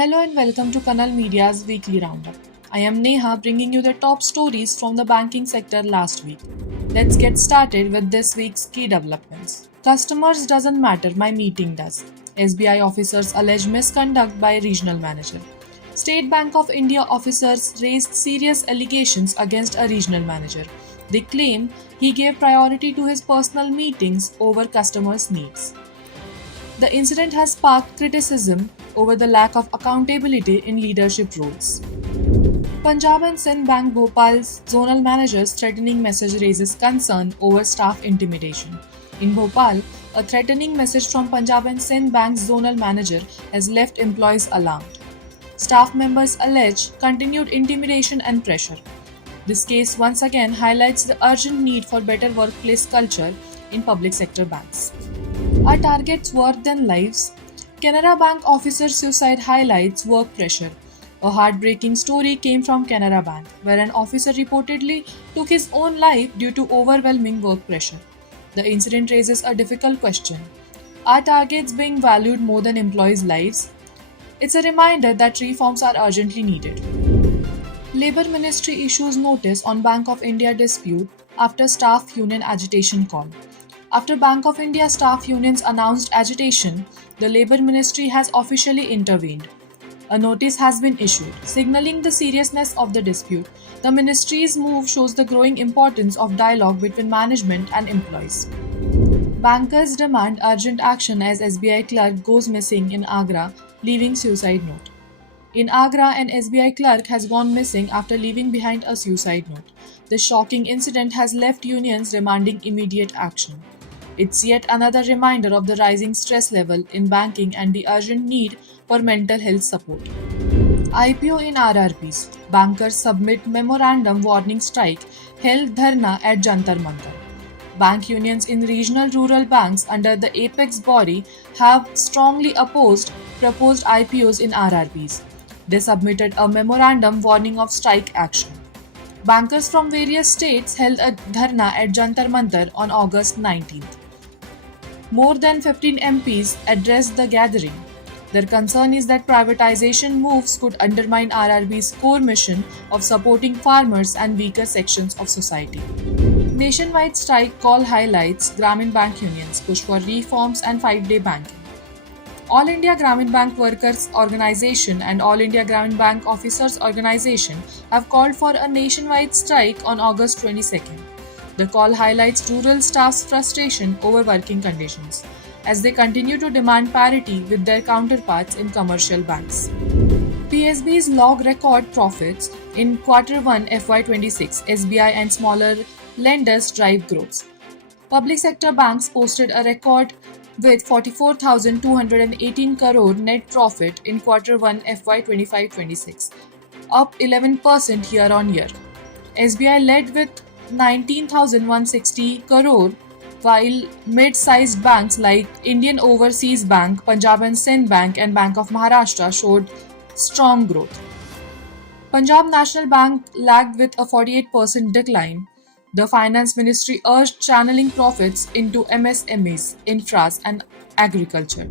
Hello and welcome to Kanal Media's weekly roundup. I am Neha bringing you the top stories from the banking sector last week. Let's get started with this week's key developments. Customers doesn't matter, my meeting does. SBI officers allege misconduct by regional manager. State Bank of India officers raised serious allegations against a regional manager. They claim he gave priority to his personal meetings over customers' needs. The incident has sparked criticism over the lack of accountability in leadership roles. Punjab and Sindh Bank Bhopal's zonal managers' threatening message raises concern over staff intimidation. In Bhopal, a threatening message from Punjab and Sindh Bank's zonal manager has left employees alarmed. Staff members allege continued intimidation and pressure. This case once again highlights the urgent need for better workplace culture in public sector banks. Are targets worse than lives? Canara Bank officer suicide highlights work pressure. A heartbreaking story came from Canara Bank, where an officer reportedly took his own life due to overwhelming work pressure. The incident raises a difficult question. Are targets being valued more than employees' lives? It's a reminder that reforms are urgently needed. Labour Ministry issues notice on Bank of India dispute after staff union agitation call. After Bank of India staff unions announced agitation, the Labour Ministry has officially intervened. A notice has been issued, signalling the seriousness of the dispute. The ministry's move shows the growing importance of dialogue between management and employees. Bankers demand urgent action as SBI clerk goes missing in Agra, leaving suicide note. In Agra, an SBI clerk has gone missing after leaving behind a suicide note. This shocking incident has left unions demanding immediate action. It's yet another reminder of the rising stress level in banking and the urgent need for mental health support. IPO in RRBs. Bankers submit memorandum warning strike, held dharna at Jantar Mantar. Bank unions in regional rural banks under the apex body have strongly opposed proposed IPOs in RRBs. They submitted a memorandum warning of strike action. Bankers from various states held a dharna at Jantar Mantar on August 19th. More than 15 MPs addressed the gathering. Their concern is that privatization moves could undermine RRB's core mission of supporting farmers and weaker sections of society. Nationwide strike call highlights Grameen Bank unions push for reforms and 5-day banking. All India Grameen Bank Workers Organisation and All India Grameen Bank Officers Organisation have called for a nationwide strike on August 22nd. The call highlights rural staff's frustration over working conditions as they continue to demand parity with their counterparts in commercial banks. PSB's log record profits in Q1 FY26. SBI and smaller lenders drive growth. Public sector banks posted a record with 44,218 crore net profit in Q1 FY25-26, up 11% year on year. SBI led with 19,160 crore, while mid-sized banks like Indian Overseas Bank, Punjab and Sindh Bank and Bank of Maharashtra showed strong growth. Punjab National Bank lagged with a 48% decline. The Finance Ministry urged channeling profits into MSMEs, infras and agriculture.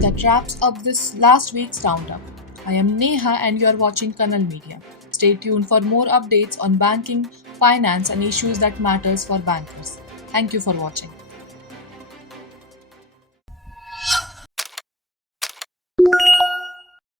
That wraps up this last week's roundup. I am Neha and you are watching Kanal Media. Stay tuned for more updates on banking, finance and issues that matters for bankers. Thank you for watching.